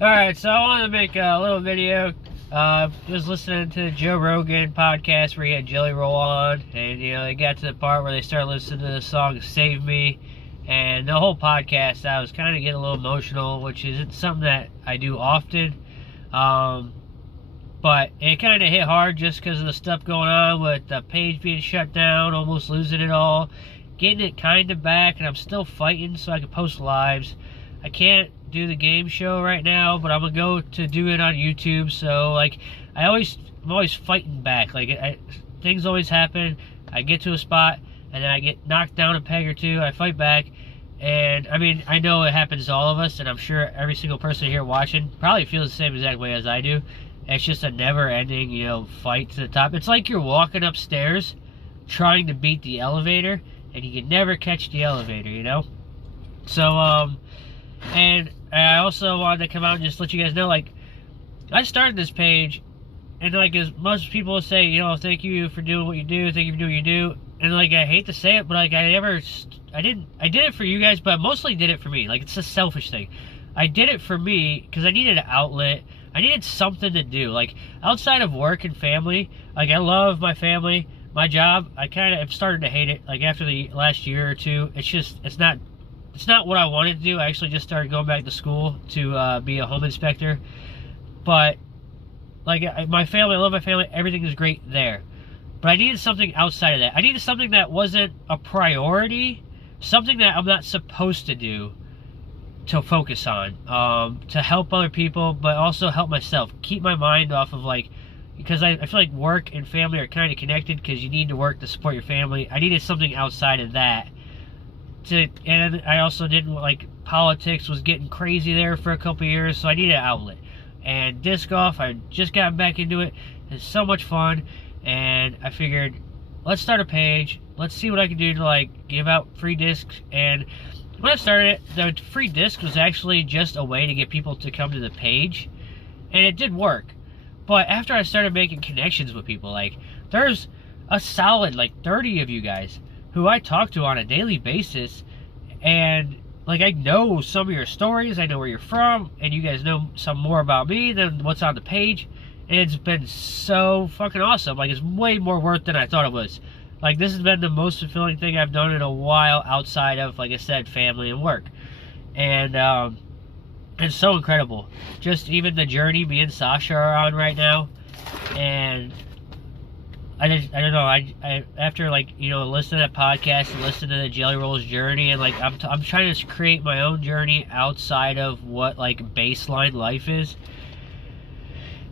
Alright, so I wanted to make a little video. Was listening to the Joe Rogan podcast where he had Jelly Roll on, and they got to the part where they started listening to the song Save Me, and the whole podcast I was kind of getting a little emotional, which isn't something that I do often, but it kind of hit hard just because of the stuff going on with the page being shut down, almost losing it all, getting it kind of back, and I'm still fighting so I can post lives. I can't do the game show right now, but I'm gonna go to do it on YouTube. So like, I'm always fighting back. Like things always happen. I get to a spot and then I get knocked down a peg or two. I fight back, and I mean, I know it happens to all of us, and I'm sure every single person here watching probably feels the same exact way as I do. It's just a never-ending, fight to the top. It's like you're walking upstairs trying to beat the elevator, and you can never catch the elevator, So, and I also wanted to come out and just let you guys know, like, I started this page, and like, as most people say, thank you for doing what you do, thank you for doing what you do, and like, I hate to say it, but like, I did it for you guys, but I mostly did it for me. Like, it's a selfish thing. I did it for me because I needed an outlet. I needed something to do. Like, outside of work and family, like, I love my family, my job. I kind of have started to hate it. Like, after the last year or two, it's not what I wanted to do. I actually just started going back to school to be a home inspector. But, like, my family, I love my family. Everything is great there. But I needed something outside of that. I needed something that wasn't a priority, something that I'm not supposed to do, to focus on, to help other people, but also help myself. Keep my mind off of, like, because I feel like work and family are kind of connected, because you need to work to support your family. I needed something outside of that. And I also didn't, like, politics was getting crazy there for a couple years, so I needed an outlet. And disc golf, I just got back into it. It's so much fun, and I figured, let's start a page. Let's see what I can do to, like, give out free discs. And when I started it, the free disc was actually just a way to get people to come to the page, and it did work. But after I started making connections with people, like, there's a solid, like, 30 of you guys who I talk to on a daily basis, and, like, I know some of your stories, I know where you're from, and you guys know some more about me than what's on the page, and it's been so fucking awesome. Like, it's way more worth than I thought it was. Like, this has been the most fulfilling thing I've done in a while, outside of, like I said, family and work. And it's so incredible. Just even the journey me and Sasha are on right now. And I don't know, I after, like, listen to that podcast and listen to the Jelly Roll's journey, and like, I'm trying to create my own journey outside of what, like, baseline life is.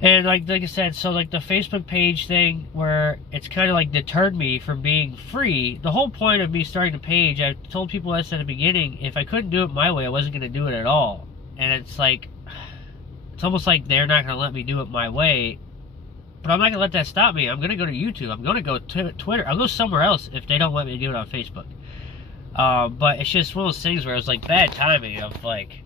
And like I said, so like the Facebook page thing, where it's kind of like deterred me from being free. The whole point of me starting the page, I told people this at the beginning, if I couldn't do it my way, I wasn't going to do it at all. And it's like, it's almost like they're not going to let me do it my way. But I'm not going to let that stop me. I'm going to go to YouTube. I'm going to go to Twitter. I'll go somewhere else if they don't let me do it on Facebook. But it's just one of those things where it was like bad timing of, like,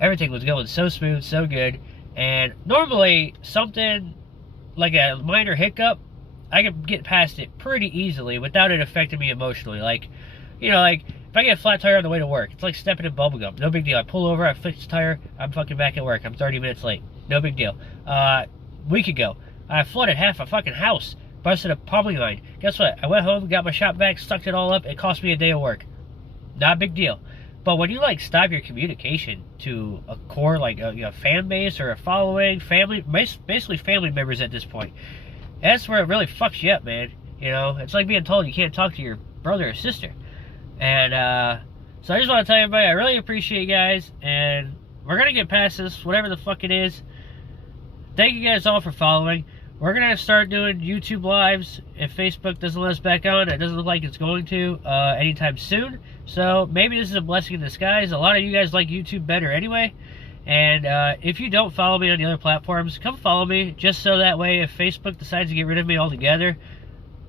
everything was going so smooth, so good. And normally, something like a minor hiccup, I can get past it pretty easily without it affecting me emotionally. Like, like, if I get a flat tire on the way to work, it's like stepping in bubblegum. No big deal. I pull over, I fix the tire, I'm fucking back at work. I'm 30 minutes late. No big deal. Week ago, I flooded half a fucking house, busted a plumbing line. Guess what? I went home, got my shop vac, sucked it all up. It cost me a day of work. Not a big deal. But when you, like, stop your communication to a core, like, a fan base or a following, family, basically family members at this point, that's where it really fucks you up, man. It's like being told you can't talk to your brother or sister. And, so I just want to tell everybody, I really appreciate you guys, and we're going to get past this, whatever the fuck it is. Thank you guys all for following. We're going to start doing YouTube lives if Facebook doesn't let us back on. It doesn't look like it's going to anytime soon. So maybe this is a blessing in disguise. A lot of you guys like YouTube better anyway. And if you don't follow me on the other platforms, come follow me. Just so that way, if Facebook decides to get rid of me altogether,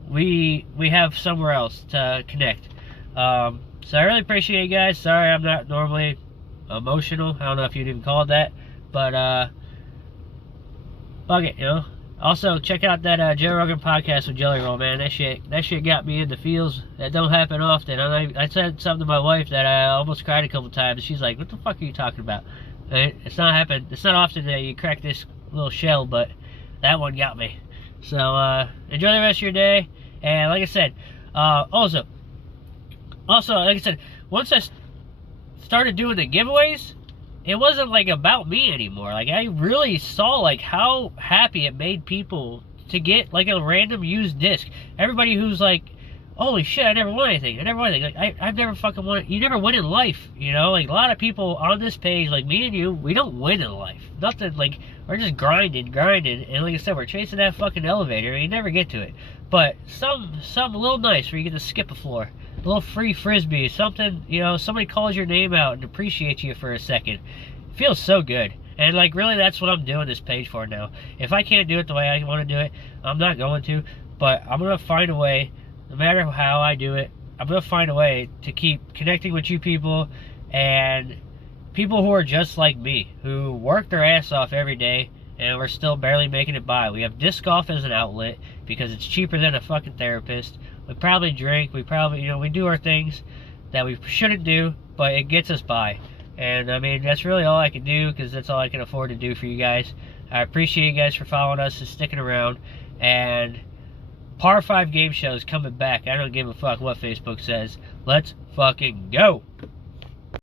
we have somewhere else to connect. So I really appreciate you guys. Sorry I'm not normally emotional. I don't know if you'd even call it that. But, fuck it, Also, check out that Joe Rogan podcast with Jelly Roll, man. That shit got me in the feels. That don't happen often. I said something to my wife that I almost cried a couple times. She's like, what the fuck are you talking about? Right? It's not happened. It's not often that you crack this little shell, but that one got me. So enjoy the rest of your day. And like I said, also, like I said, once I started doing the giveaways, it wasn't like about me anymore. Like I really saw like how happy it made people to get like a random used disc. Everybody who's like, holy shit, I never won anything. I never won anything. Like, I've never fucking won. You never win in life, you know? Like, a lot of people on this page, like me and you, we don't win in life. Nothing, like, we're just grinding. And like I said, we're chasing that fucking elevator, and you never get to it. But some a little nice where you get to skip a floor. A little free frisbee. Something, you know, somebody calls your name out and appreciates you for a second. It feels so good. And, like, really, that's what I'm doing this page for now. If I can't do it the way I want to do it, I'm not going to. But I'm going to find a way. No matter how I do it, I'm going to find a way to keep connecting with you people and people who are just like me, who work their ass off every day and we're still barely making it by. We have disc golf as an outlet because it's cheaper than a fucking therapist. We probably drink, we probably, you know, we do our things that we shouldn't do, but it gets us by. And I mean, that's really all I can do because that's all I can afford to do for you guys. I appreciate you guys for following us and sticking around. And Par 5 game show is coming back. I don't give a fuck what Facebook says. Let's fucking go.